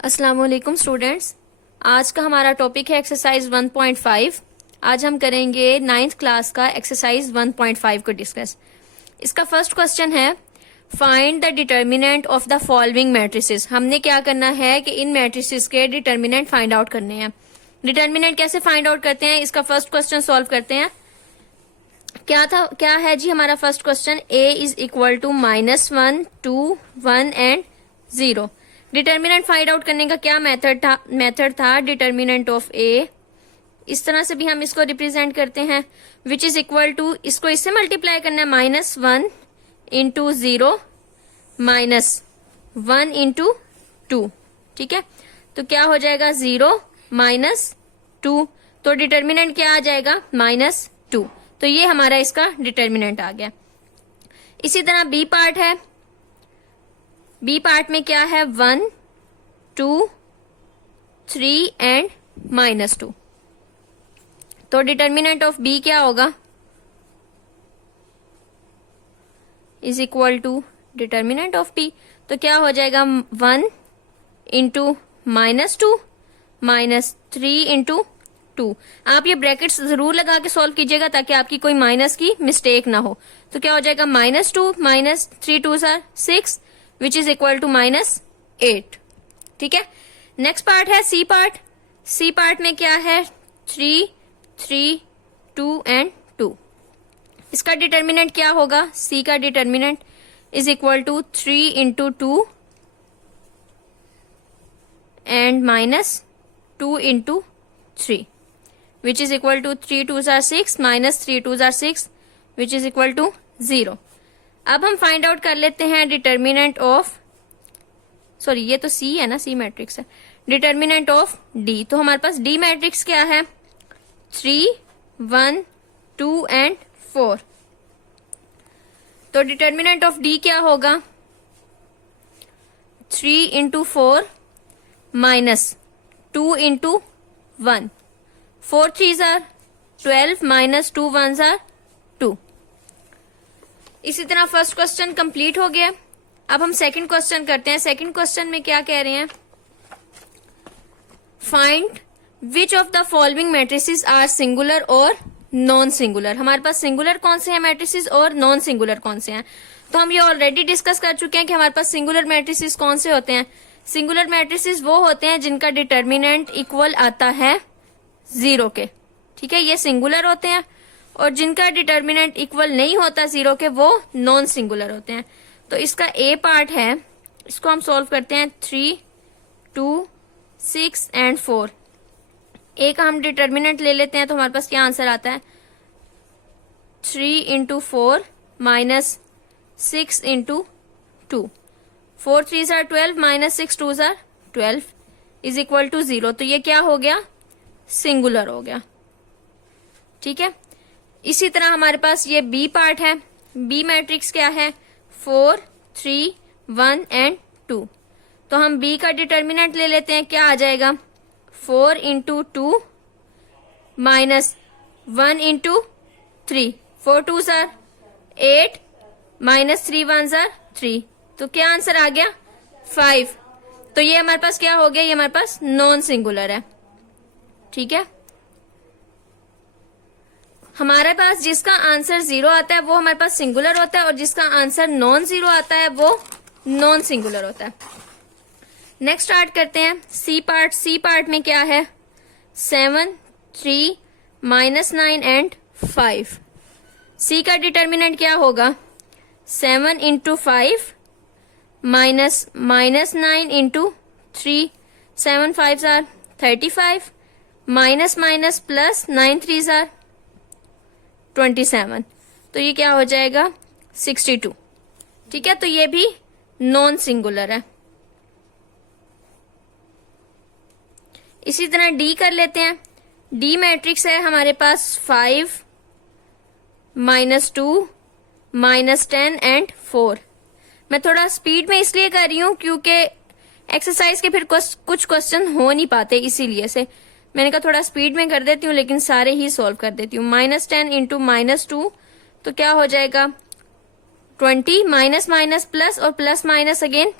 अस्सलाम वालेकुम स्टूडेंट्स। आज का हमारा टॉपिक है एक्सरसाइज 1.5। आज हम करेंगे 9th क्लास का एक्सरसाइज 1.5 को डिस्कस। इसका फर्स्ट क्वेश्चन है find the determinant of the following matrices. हमने क्या करना है कि इन मैट्रिसेस के डिटर्मिनेंट फाइंड आउट करने हैं। डिटर्मिनेंट कैसे फाइंड आउट करते हैं, इसका फर्स्ट क्वेश्चन सॉल्व करते हैं। क्या है जी हमारा first question, a is equal to -1 2 1 and 0। Determinant find out करने का क्या मेथड था डिटर्मिनेंट ऑफ a। इस तरह से भी हम इसको रिप्रेजेंट करते हैं, विच इज इक्वल टू, इसको इससे मल्टीप्लाई करना है -1 इंटू 0 -1 इंटू 2। ठीक है, तो क्या हो जाएगा 0 -2, तो डिटर्मिनेंट क्या आ जाएगा -2। तो ये हमारा इसका डिटर्मिनेंट आ गया। इसी तरह बी पार्ट है। बी पार्ट में क्या है 1 2 3 एंड -2। तो डिटर्मिनेंट ऑफ बी क्या होगा, is equal to determinant of B. तो क्या हो जाएगा 1 इंटू -2 -3 इंटू 2। आप ये ब्रैकेट्स जरूर लगा के सॉल्व कीजिएगा ताकि आपकी कोई माइनस की मिस्टेक ना हो। तो क्या हो जाएगा -2 -3 2 6 विच इज इक्वल टू -8। ठीक है, नेक्स्ट पार्ट है सी पार्ट। सी पार्ट में क्या है 3 3 2 एंड 2। इसका डिटर्मिनेंट क्या होगा, सी का determinant is equal to 3 into 2 and -2 into 3 which is equal to 3 2s are 6 -3 2s are 6 which is equal to 0। अब हम फाइंड आउट कर लेते हैं डिटर्मिनेंट ऑफ, सॉरी ये तो सी है ना, सी मैट्रिक्स है, डिटर्मिनेंट ऑफ डी। तो हमारे पास डी मैट्रिक्स क्या है 3 1 2 एंड 4। तो डिटर्मिनेंट ऑफ डी क्या होगा 3 into 4 -2 into 1। 4 3s are 12 -2 1s are 2। इसी तरह फर्स्ट क्वेश्चन कंप्लीट हो गया। अब हम सेकंड क्वेश्चन करते हैं। सेकंड क्वेश्चन में क्या कह रहे हैं, find which of the following matrices are singular और नॉन सिंगुलर। हमारे पास सिंगुलर कौन से हैं मैट्रिसेस और नॉन सिंगुलर कौन से हैं। तो हम ये ऑलरेडी डिस्कस कर चुके हैं कि हमारे पास सिंगुलर मैट्रिसेस कौन से होते हैं। सिंगुलर मैट्रिसेस वो होते हैं जिनका डिटर्मिनेंट इक्वल आता है 0 के। ठीक है, ये सिंगुलर होते हैं, और जिनका डिटर्मिनेंट इक्वल नहीं होता 0 के वो नॉन सिंगुलर होते हैं। तो इसका ए पार्ट है, इसको हम सॉल्व करते हैं 3 2 6 एंड 4। ए का हम डिटर्मिनेंट ले लेते हैं, तो हमारे पास क्या आंसर आता है 3 into 4 -6 into 2। 4 3s are 12 -6 2s are 12 is equal to 0। तो ये क्या हो गया, सिंगुलर हो गया। ठीक है, इसी तरह हमारे पास ये बी पार्ट है। बी मैट्रिक्स क्या है 4 3 1 एंड 2। तो हम बी का डिटर्मिनेंट ले लेते हैं, क्या आ जाएगा 4 into 2 -1 into 3। 4 2s are 8 -3 1s are 3। तो क्या आंसर आ गया 5। तो ये हमारे पास क्या हो गया, ये हमारे पास नॉन सिंगुलर है। ठीक है, हमारे पास जिसका आंसर 0 आता है वो हमारे पास सिंगुलर होता है, और जिसका आंसर नॉन 0 आता है वो नॉन सिंगुलर होता है। नेक्स्ट स्टार्ट करते हैं सी पार्ट। सी पार्ट में क्या है 7 3 -9 एंड 5। सी का डिटर्मिनेंट क्या होगा 7 into 5 -9 into 3। 7 5s are 35 minus plus 9 3s are 27। तो ये क्या हो जाएगा 62। ठीक है, तो ये भी नॉन सिंगुलर है। इसी तरह डी कर लेते हैं। डी मैट्रिक्स है हमारे पास 5 -2 -10 एंड 4। मैं थोड़ा स्पीड में इसलिए कर रही हूं क्योंकि एक्सरसाइज के फिर कुछ क्वेश्चन हो नहीं पाते, इसीलिए से मैंने कहा थोड़ा स्पीड में कर देती हूँ, लेकिन सारे ही सॉल्व कर देती हूँ। -10 इंटू -2 तो क्या हो जाएगा 20 माइनस माइनस प्लस और प्लस माइनस अगेन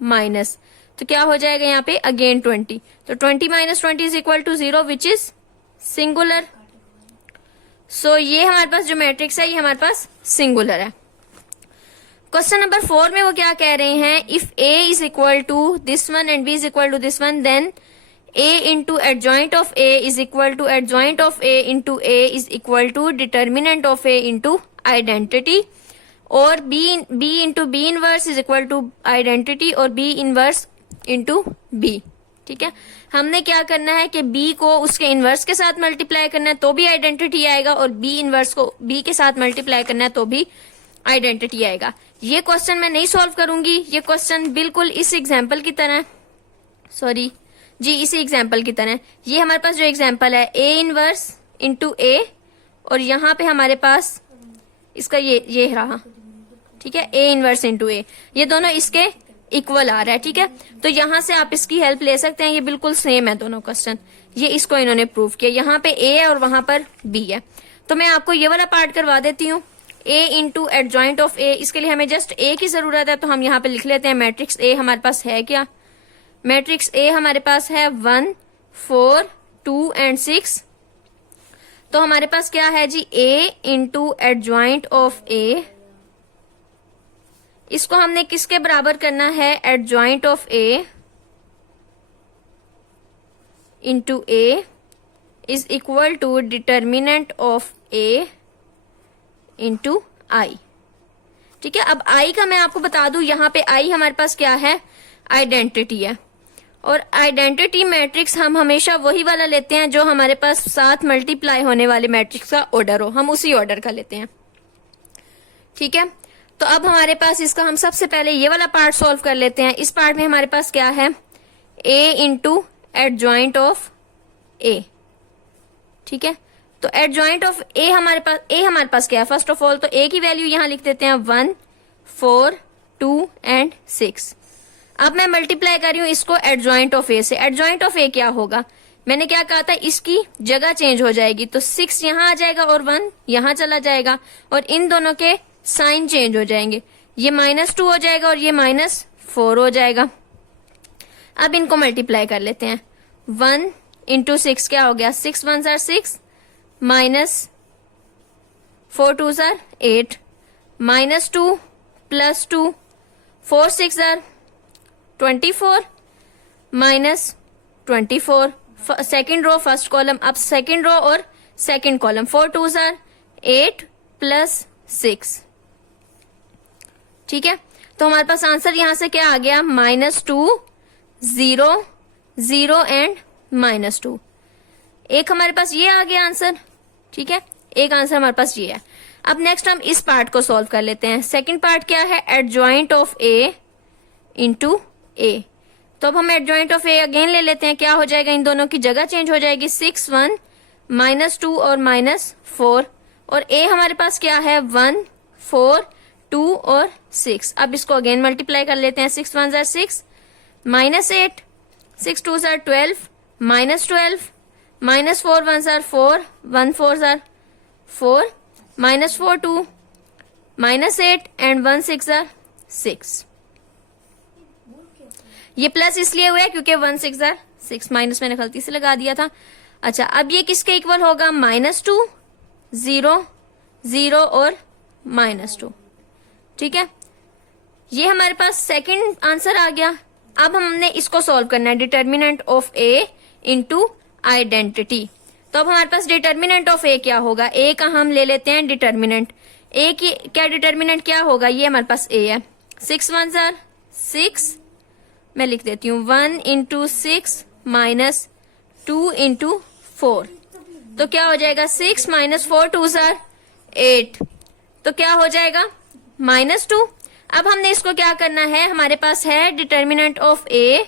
माइनस। तो क्या हो जाएगा यहाँ पे अगेन 20, तो 20 माइनस 20 is equal to 0 which is singular. So ये हमारे पास जो मैट्रिक्स है ये हमारे पास सिंगुलर है। क्वेश्चन नंबर 4 में वो क्या कह रहे हैं, if A is equal to this one and B is equal to this one, then A into adjoint of A is equal to adjoint of A into A is equal to determinant of A into identity, और B into B inverse is equal to identity और B inverse into B। ठीक है, हमने क्या करना है कि B को उसके इनवर्स के साथ मल्टीप्लाई करना है तो भी आइडेंटिटी आएगा, और B इनवर्स को B के साथ मल्टीप्लाई करना है तो भी आइडेंटिटी आएगा। ये क्वेश्चन मैं नहीं सॉल्व करूंगी, ये क्वेश्चन बिल्कुल इस एग्जाम्पल की तरह, सॉरी जी इसी एग्जाम्पल की तरह। ये हमारे पास जो एग्जाम्पल है A इनवर्स इंटू A, और यहाँ पे हमारे पास इसका ये रहा, ठीक है, A इनवर्स इंटू A, ये दोनों इसके इक्वल आ रहा है। ठीक है, तो यहां से आप इसकी हेल्प ले सकते हैं, ये बिल्कुल सेम है दोनों क्वेश्चन। ये इसको इन्होंने प्रूव किया, यहाँ पे A है और वहां पर B है। तो मैं आपको ये वाला पार्ट करवा देती हूँ, A into adjoint of A। इसके लिए हमें जस्ट A की जरूरत है, तो हम यहाँ पे लिख लेते हैं मैट्रिक्स A हमारे पास है क्या। मैट्रिक्स A हमारे पास है 1 4 2 एंड 6। तो हमारे पास क्या है जी, A into adjoint of A, इसको हमने किसके बराबर करना है, adjoint of A into A is equal to determinant of A into I। ठीक है, अब I का मैं आपको बता दूं, यहां पे I हमारे पास क्या है, आइडेंटिटी है, और आइडेंटिटी मैट्रिक्स हम हमेशा वही वाला लेते हैं जो हमारे पास साथ मल्टीप्लाई होने वाले मैट्रिक्स का ऑर्डर हो, हम उसी ऑर्डर का लेते हैं। ठीक है, तो अब हमारे पास इसका हम सबसे पहले ये वाला पार्ट सॉल्व कर लेते हैं। इस पार्ट में हमारे पास क्या है, A into adjoint of A। ठीक है, तो एडजॉइंट ऑफ A हमारे पास क्या है, फर्स्ट ऑफ ऑल तो A की वैल्यू यहां लिख देते हैं 1 4 2 एंड 6। अब मैं मल्टीप्लाई कर रही हूं इसको एडजॉइंट ऑफ A से। एडजॉइंट ऑफ A क्या होगा, मैंने क्या कहा था, इसकी जगह चेंज हो जाएगी, तो 6 यहां आ जाएगा और 1 यहां चला जाएगा, और इन दोनों के साइन चेंज हो जाएंगे, ये -2 हो जाएगा और ये -4 हो जाएगा। अब इनको मल्टीप्लाई कर लेते हैं, 1 इंटू 6 क्या हो गया, 6 1s are 6 minus 4 2s are 8 -2 plus 2 4 6s are 24 minus 24, second row first column, अब सेकेंड रो और second column, 4 2s are 8 plus 6। ठीक है, तो हमारे पास आंसर यहां से क्या आ गया, -2 0 0 एंड -2। एक हमारे पास ये आ गया आंसर। ठीक है, एक आंसर हमारे पास ये है। अब नेक्स्ट हम इस पार्ट को सॉल्व कर लेते हैं। सेकंड पार्ट क्या है, adjoint of A into A। तो अब हम एडजॉइंट ऑफ A अगेन ले लेते हैं, क्या हो जाएगा, इन दोनों की जगह चेंज हो जाएगी, 6 1 -2 और -4, और A हमारे पास क्या है, 1 4 2 और 6। अब इसको अगेन मल्टीप्लाई कर लेते हैं, 6 1s are 6 -8 6 2s are 12 -12 -4 1s are 4 1 4s are 4 -4 2 -8 and 1 6 are 6। ये प्लस इसलिए हुआ है क्योंकि 1 6 are 6, माइनस मैंने गलती से लगा दिया था। अच्छा, अब ये किसके इक्वल होगा, -2 0 0 और -2। ठीक है, ये हमारे पास सेकंड आंसर आ गया। अब हमने इसको सॉल्व करना है, determinant of A into identity. तो अब हमारे पास डिटर्मिनेंट ऑफ A क्या होगा, A का हम ले लेते हैं डिटर्मिनेंट। A की क्या डिटर्मिनेंट क्या होगा, ये हमारे पास A है, 6 1s are 6, मैं लिख देती हूँ 1 इंटू 6 माइनस 2 इंटू 4, तो क्या हो जाएगा, 6 -4 2s are 8, तो क्या हो जाएगा, -2। अब हमने इसको क्या करना है, हमारे पास है डिटर्मिनेंट ऑफ A,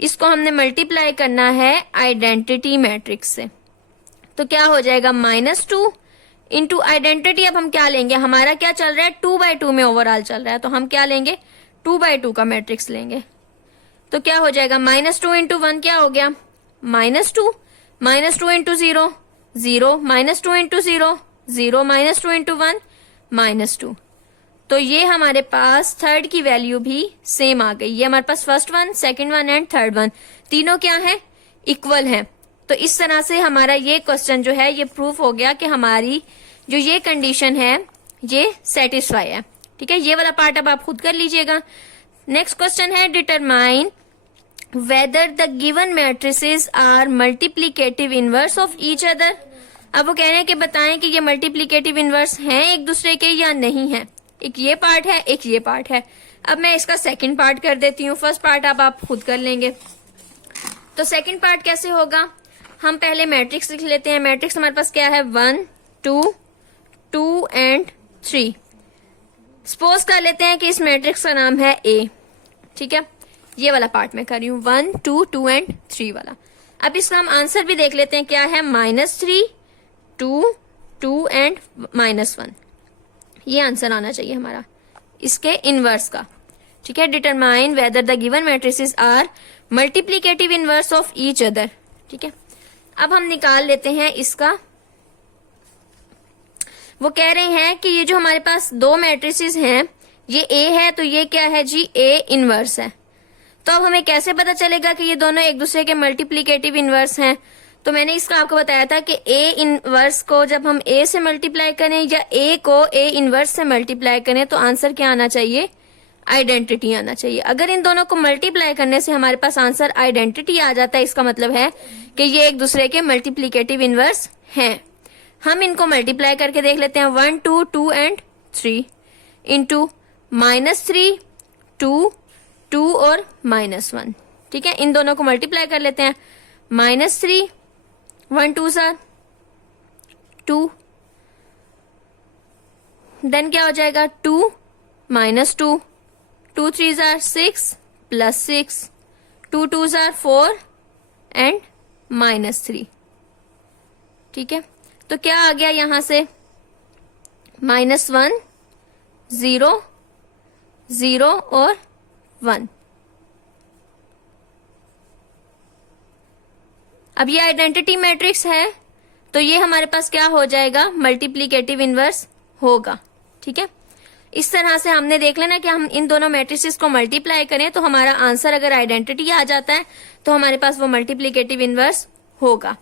इसको हमने मल्टीप्लाई करना है आइडेंटिटी मैट्रिक्स से, तो क्या हो जाएगा, -2 इंटू आइडेंटिटी। अब हम क्या लेंगे, हमारा क्या चल रहा है, 2/2 में ओवरऑल चल रहा है, तो हम क्या लेंगे, 2/2 का मैट्रिक्स लेंगे। तो क्या हो जाएगा, -2 इंटू 1 क्या हो गया, -2 -2 इंटू 0 0 -2 इंटू 0 0 -2 इंटू 1 -2, तो ये हमारे पास थर्ड की वैल्यू भी सेम आ गई। ये हमारे पास first one, second one and third one तीनों क्या है, इक्वल है। तो इस तरह से हमारा ये क्वेश्चन जो है ये प्रूफ हो गया कि हमारी जो ये कंडीशन है ये सेटिस्फाई है। ठीक है, ये वाला पार्ट अब आप खुद कर लीजिएगा। नेक्स्ट क्वेश्चन है determine whether the given matrices are multiplicative inverse of each other. अब वो कह रहे हैं कि बताएं कि ये मल्टीप्लीकेटिव इनवर्स हैं एक दूसरे के या नहीं है। एक ये पार्ट है, एक ये पार्ट है। अब मैं इसका सेकंड पार्ट कर देती हूँ, फर्स्ट पार्ट अब आप खुद कर लेंगे। तो सेकंड पार्ट कैसे होगा, हम पहले मैट्रिक्स लिख लेते हैं। मैट्रिक्स हमारे पास क्या है, 1 2 2 एंड 3। सपोज कर लेते हैं कि इस मैट्रिक्स का नाम है ए। ठीक है, ये वाला पार्ट मैं कर रही हूँ 1 2 2 एंड 3 वाला। अब इसका हम आंसर भी देख लेते हैं, क्या है, -3 2 2 एंड -1। ये आंसर आना चाहिए हमारा इसके इनवर्स का। ठीक है, determine whether the given matrices are multiplicative inverse of each other. ठीक है, अब हम निकाल लेते हैं इसका। वो कह रहे हैं कि ये जो हमारे पास दो मैट्रिसेस हैं, ये ए है तो ये क्या है जी, ए इनवर्स है। तो अब हमें कैसे पता चलेगा कि ये दोनों एक दूसरे के मल्टीप्लीकेटिव इनवर्स हैं। तो मैंने इसका आपको बताया था कि ए इनवर्स को जब हम ए से मल्टीप्लाई करें या ए को ए इनवर्स से मल्टीप्लाई करें तो आंसर क्या आना चाहिए, आइडेंटिटी आना चाहिए। अगर इन दोनों को मल्टीप्लाई करने से हमारे पास आंसर आइडेंटिटी आ जाता है, इसका मतलब है कि ये एक दूसरे के मल्टीप्लीकेटिव इनवर्स हैं। हम इनको मल्टीप्लाई करके देख लेते हैं, 1 2 2 एंड 3 इंटू -3 2 2 और -1। ठीक है, इन दोनों को मल्टीप्लाई कर लेते हैं, -3 1 2 सा 2, देन क्या हो जाएगा 2 -2 2 3 जार 6 +6 2 2 जार 4 एंड -3। ठीक है, तो क्या आ गया यहां से, -1 0 0 और 1। अब ये आइडेंटिटी मैट्रिक्स है तो ये हमारे पास क्या हो जाएगा, मल्टीप्लीकेटिव इनवर्स होगा। ठीक है, इस तरह से हमने देख लेना कि हम इन दोनों मैट्रिसेस को मल्टीप्लाई करें तो हमारा आंसर अगर आइडेंटिटी आ जाता है तो हमारे पास वो मल्टीप्लीकेटिव इनवर्स होगा।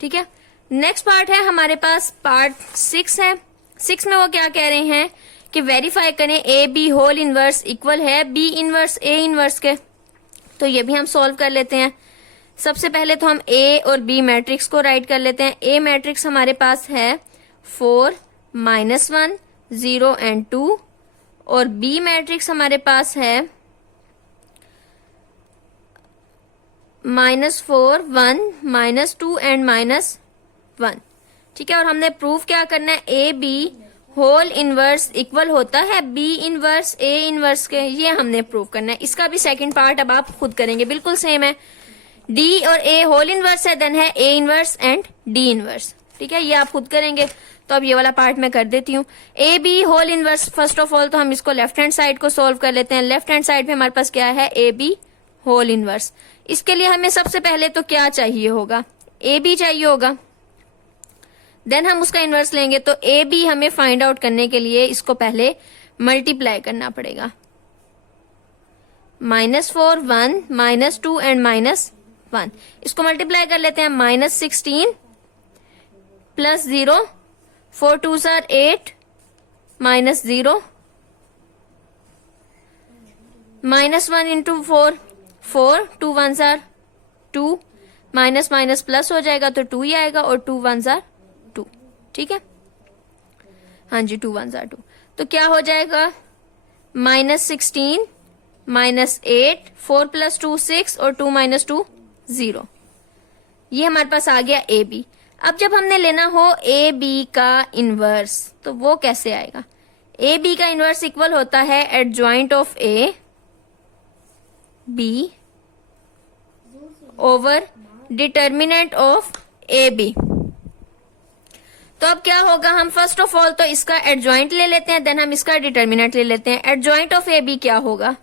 ठीक है, नेक्स्ट पार्ट है हमारे पास पार्ट 6 है। 6 में वो क्या कह रहे हैं कि वेरीफाई करें A B whole inverse equal है बी इनवर्स ए इनवर्स के। तो ये भी हम सॉल्व कर लेते हैं। सबसे पहले तो हम ए और बी मैट्रिक्स को राइट कर लेते हैं। ए मैट्रिक्स हमारे पास है 4 -1 0 एंड 2 और बी मैट्रिक्स हमारे पास है -4 1 -2 एंड -1। ठीक है, और हमने प्रूफ क्या करना है, A B whole inverse equal होता है बी इनवर्स ए इनवर्स के, ये हमने प्रूव करना है। इसका भी सेकंड पार्ट अब आप खुद करेंगे, बिल्कुल सेम है। डी और ए होल इनवर्स है, देन है A inverse and D inverse. ठीक है, ये आप खुद करेंगे। तो अब ये वाला पार्ट मैं कर देती हूँ। A B whole inverse, first of all तो हम इसको लेफ्ट हैंड साइड को सोल्व कर लेते हैं। लेफ्ट हैंड साइड पे हमारे पास क्या है, ए बी होल इनवर्स। इसके लिए हमें सबसे पहले तो क्या चाहिए होगा, ए बी चाहिए होगा, देन हम उसका इनवर्स लेंगे। तो ए बी हमें फाइंड आउट करने के लिए इसको पहले मल्टीप्लाई करना पड़ेगा। -4 1 -2 एंड -1, इसको मल्टीप्लाई कर लेते हैं। -16 +0 4 2 jar 8 -0 -1 into 4 4 2 1 jar 2 minus minus plus हो जाएगा तो 2 ही आएगा और 2 1 जार 2। ठीक है, हाँ जी 2 1 जार 2। तो क्या हो जाएगा, -16 -8 4 + 2 6 और 2 - 2 0। ये हमारे पास आ गया ए बी। अब जब हमने लेना हो ए बी का इनवर्स तो वो कैसे आएगा, ए बी का इनवर्स इक्वल होता है adjoint of A B over determinant of A B. तो अब क्या होगा, हम फर्स्ट ऑफ ऑल तो इसका एडजॉइंट ले लेते हैं, देन हम इसका डिटर्मिनेंट ले लेते हैं। एडजॉइंट ऑफ ए बी क्या होगा,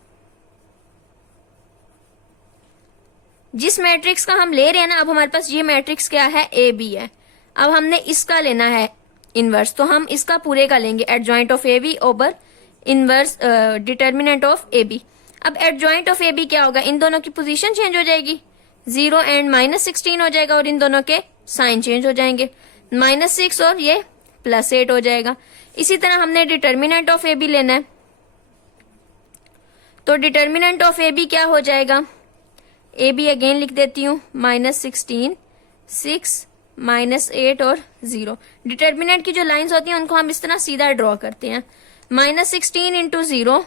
जिस मैट्रिक्स का हम ले रहे हैं ना, अब हमारे पास ये मैट्रिक्स क्या है, ए बी है। अब हमने इसका लेना है इनवर्स, तो हम इसका पूरे का लेंगे, adjoint of A B over inverse determinant of A B. अब एडजॉइंट ऑफ ए बी क्या होगा, इन दोनों की पोजीशन चेंज हो जाएगी, 0 एंड -16 हो जाएगा और इन दोनों के साइन चेंज हो जाएंगे, -6 और ये +8 हो जाएगा। इसी तरह हमने डिटर्मिनेंट ऑफ ए बी लेना है, तो डिटर्मिनेंट ऑफ ए बी क्या हो जाएगा, ए बी अगेन लिख देती हूँ, -16, 6, -8 और 0। डिटर्मिनेंट की जो लाइंस होती हैं उनको हम इस तरह सीधा ड्रॉ करते हैं, -16 इंटू 0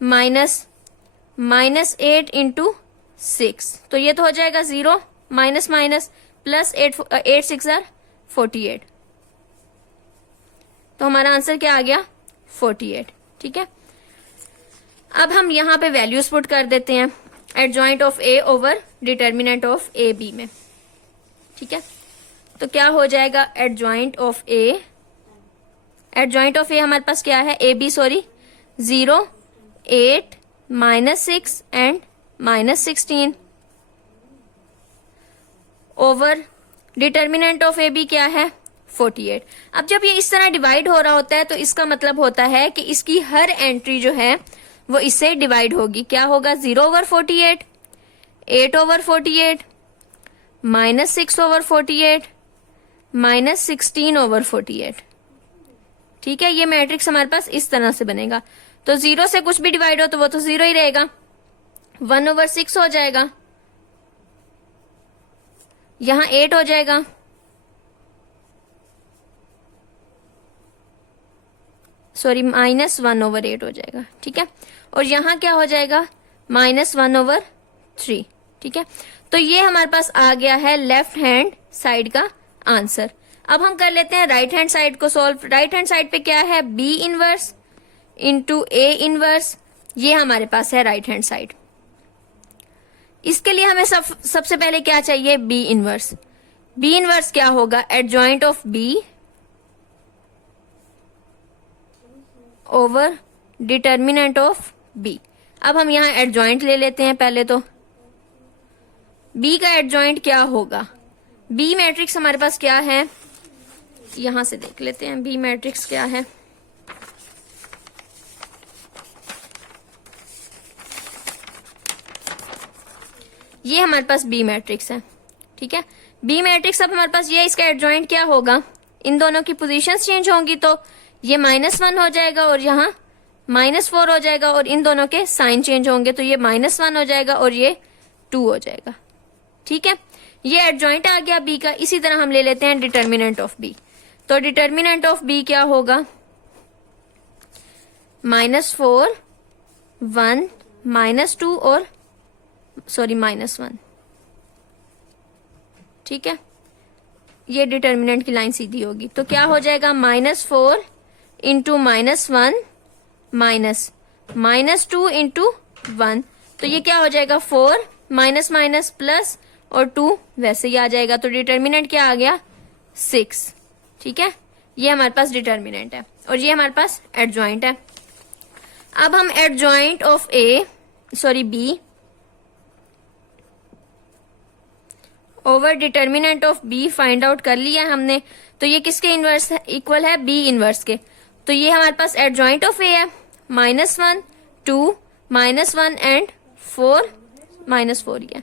-8 इंटू 6, तो ये तो हो जाएगा 0 माइनस माइनस प्लस 8 6 आर 48, तो हमारा आंसर क्या आ गया 48। ठीक है, अब हम यहां पे वैल्यूज पुट कर देते हैं adjoint of A over determinant of A B में। ठीक है, तो क्या हो जाएगा adjoint of A, adjoint of A हमारे पास क्या है, A B sorry 0, 8, -6 and -16 over determinant of A B क्या है 48। अब जब ये इस तरह डिवाइड हो रहा होता है तो इसका मतलब होता है कि इसकी हर एंट्री जो है वो इससे डिवाइड होगी। क्या होगा, 0/48, 8/48, -6/48, -16/48। ठीक है, ये मैट्रिक्स हमारे पास इस तरह से बनेगा। तो 0 से कुछ भी डिवाइड हो तो वो तो 0 ही रहेगा, 1/6 हो जाएगा, यहां 8 हो जाएगा, सॉरी -1/8 हो जाएगा। ठीक है, और यहां क्या हो जाएगा -1/3। ठीक है, तो ये हमारे पास आ गया है लेफ्ट हैंड साइड का आंसर। अब हम कर लेते हैं राइट हैंड साइड को सॉल्व। राइट हैंड साइड पे क्या है, B inverse into A inverse, ये हमारे पास है राइट हैंड साइड। इसके लिए हमें सबसे पहले क्या चाहिए, बी इनवर्स। बी इनवर्स क्या होगा, adjoint of B over determinant of B. अब हम यहां एडजॉइंट ले लेते हैं पहले, तो बी का एडजॉइंट क्या होगा, बी मैट्रिक्स हमारे पास क्या है, यहां से देख लेते हैं बी मैट्रिक्स क्या है। ये हमारे पास बी मैट्रिक्स है। ठीक है, बी मैट्रिक्स अब हमारे पास ये, इसका एडजॉइंट क्या होगा, इन दोनों की पोजीशंस चेंज होंगी तो ये -1 हो जाएगा और यहाँ -4 हो जाएगा और इन दोनों के साइन चेंज होंगे तो ये -1 हो जाएगा और ये 2 हो जाएगा। ठीक है, ये एडजॉइंट आ गया बी का। इसी तरह हम ले लेते हैं डिटर्मिनेंट ऑफ बी। तो डिटर्मिनेंट ऑफ बी क्या होगा, -4, 1, -2 और सॉरी -1। ठीक है, ये डिटर्मिनेंट की लाइन सीधी होगी, तो क्या हो जाएगा -4 इंटू -1 -2 इंटू 1, तो ये क्या हो जाएगा 4 माइनस प्लस और 2 वैसे ही आ जाएगा, तो डिटर्मिनेंट क्या आ गया 6। ठीक है, ये हमारे पास डिटर्मिनेंट है और ये हमारे पास एडजॉइंट है। अब हम adjoint of B over determinant of B find out कर लिया हमने, तो ये किसके इनवर्स इक्वल है, बी इनवर्स के। तो ये हमारे पास एडजॉइंट ऑफ ए है, -1, 2, -1 एंड 4 -4 ही है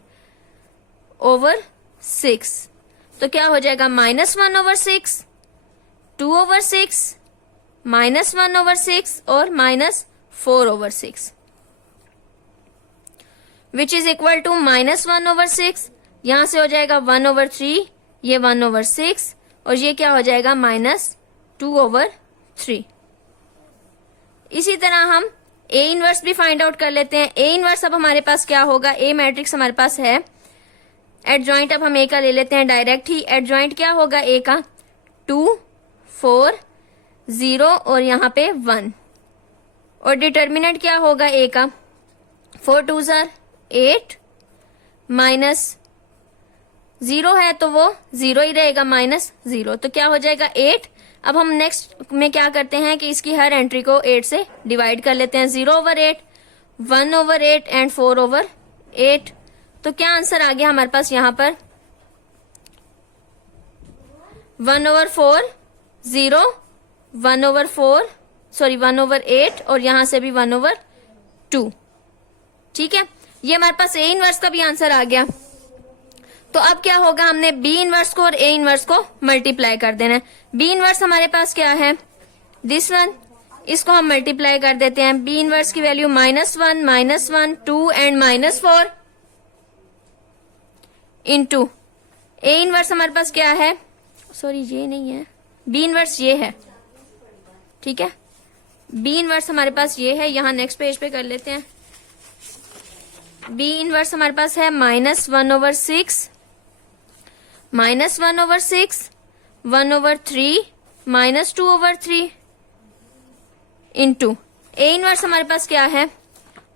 ओवर 6, तो क्या हो जाएगा -1/6, 2/6, -1/6 और -4/6 विच इज इक्वल टू -1/6, यहां से हो जाएगा 1/3, ये 1/6 और ये क्या हो जाएगा -2/3। इसी तरह हम ए इनवर्स भी फाइंड आउट कर लेते हैं। ए इनवर्स अब हमारे पास क्या होगा, ए मैट्रिक्स हमारे पास है, एडजॉइंट अब हम ए का ले लेते हैं डायरेक्ट ही। एडजॉइंट क्या होगा ए का, 2, 4, 0 और यहाँ पे 1, और डिटर्मिनेंट क्या होगा ए का, 4 2s are 8 -0 है तो वो 0 ही रहेगा, -0, तो क्या हो जाएगा 8। अब हम नेक्स्ट में क्या करते हैं कि इसकी हर एंट्री को 8 से डिवाइड कर लेते हैं, 0/8, 1/8 एंड 4/8, तो क्या आंसर आ गया हमारे पास यहाँ पर 1/4, 0, 1/4, सॉरी 1/8 और यहां से भी 1/2। ठीक है, ये हमारे पास ए इनवर्स का भी आंसर आ गया। तो अब क्या होगा, हमने बी इनवर्स को और ए इनवर्स को मल्टीप्लाई कर देना है। बी इनवर्स हमारे पास क्या है, दिस वन, इसको हम मल्टीप्लाई कर देते हैं। बी इनवर्स की value -1, -2 and -4 into A inverse हमारे पास क्या है, सॉरी ये नहीं है, बी इनवर्स ये है। ठीक है, बी इनवर्स हमारे पास ये है, यहां नेक्स्ट पेज पे कर लेते हैं। बी इनवर्स हमारे पास है -1/6, -1/6, 1/3, -2/3 इंटू ए इनवर्स हमारे पास क्या है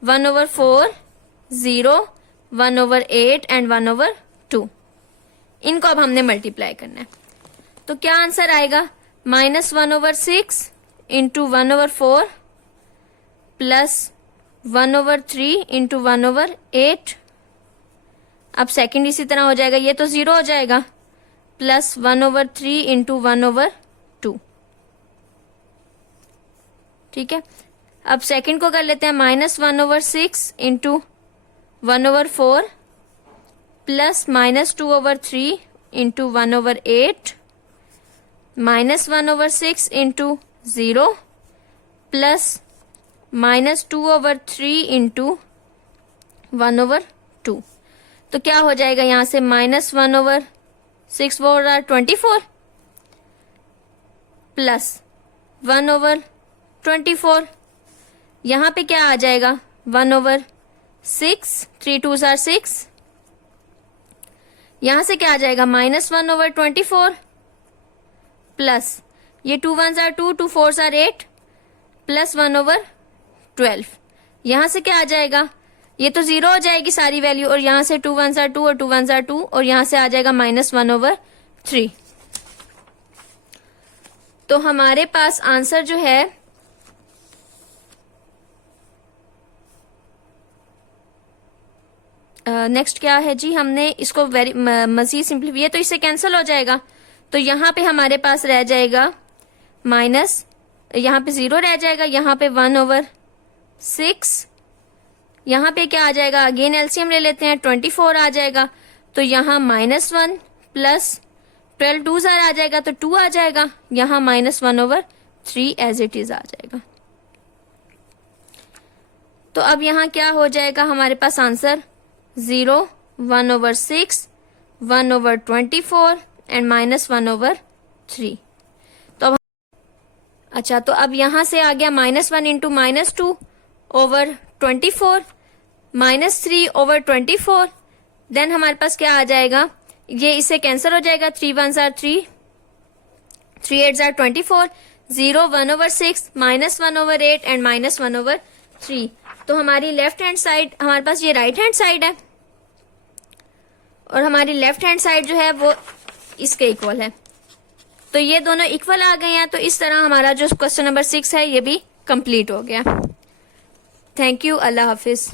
1/4, 0, 1/8 एंड 1/2। इनको अब हमने मल्टीप्लाई करना है। तो क्या आंसर आएगा, -1/6 इंटू 1/4 प्लस 1/3 इंटू 1/8। अब सेकंड इसी तरह हो जाएगा, ये तो 0 हो जाएगा, प्लस 1/3 इंटू 1/2। ठीक है, अब सेकंड को कर लेते हैं, -1/6 into 1/4 plus -2/3 into 1/8 -1/6 into 0 plus -2/3 into 1/2। तो क्या हो जाएगा यहां से, -1/6 24 प्लस 1/24। यहां पे क्या आ जाएगा 1/6, 3 2s are 6। यहां से क्या आ जाएगा -1/24 प्लस ये 2 1s are 2, 2 4s are 8 plus 1/12। यहां से क्या आ जाएगा, ये तो 0 हो जाएगी सारी वैल्यू, और यहां से 2 1s are 2 और 2 1s are 2 और यहां से आ जाएगा -1/3। तो हमारे पास आंसर जो है नेक्स्ट क्या है जी, हमने इसको मजीद सिंपलीफाई, ये तो इससे कैंसिल हो जाएगा। तो यहाँ पे हमारे पास रह जाएगा माइनस, यहाँ पे 0 रह जाएगा, यहाँ पे 1/6, यहाँ पे क्या आ जाएगा, अगेन एलसीएम ले लेते हैं, 24 आ जाएगा। तो यहाँ -1 प्लस 12 2s आ जाएगा, तो 2 आ जाएगा, यहाँ -1/3 एज इट इज आ जाएगा। तो अब यहाँ क्या हो जाएगा हमारे पास आंसर 0, 1/6, 1/24 एंड -1/3। तो अब अच्छा, तो अब यहां से आ गया -1 इंटू -2 ओवर 24, -3 ओवर 24। देन हमारे पास क्या आ जाएगा, ये इससे कैंसिल हो जाएगा, 3 1s are 3, 3 8s are 24, 0, 1/6, -1/8 and -1/3। तो हमारी लेफ्ट हैंड साइड, हमारे पास ये राइट हैंड साइड है और हमारी लेफ्ट हैंड साइड जो है वो इसके इक्वल है। तो ये दोनों इक्वल आ गए हैं। तो इस तरह हमारा जो क्वेश्चन नंबर 6 है ये भी कंप्लीट हो गया। Thank you, Allah Hafiz.